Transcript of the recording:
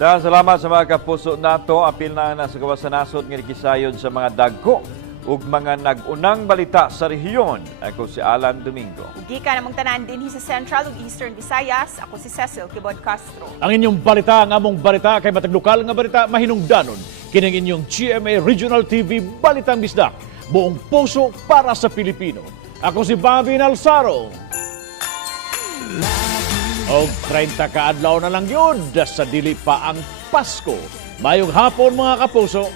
Dahil salamat sa mga kapuso nato, apil na sa gawas sa nasod nga gisayon sa mga dagko ug mga nag-unang balita sa rehiyon. Ako si Alan Domingo. Ugi ka namang tanan din sa Central ug Eastern Visayas. Ako si Cecil Kibod Castro. Ang inyong balita, ang among balita, kay matag lokal nga balita, mahinungdanon. Kining inyong GMA Regional TV Balitang Bisdak. Buong puso para sa Pilipino. Ako si Bobby Nalsaro. O 30 kaadlaw na lang yun sa dili pa ang Pasko. Mayong hapon mga kapuso.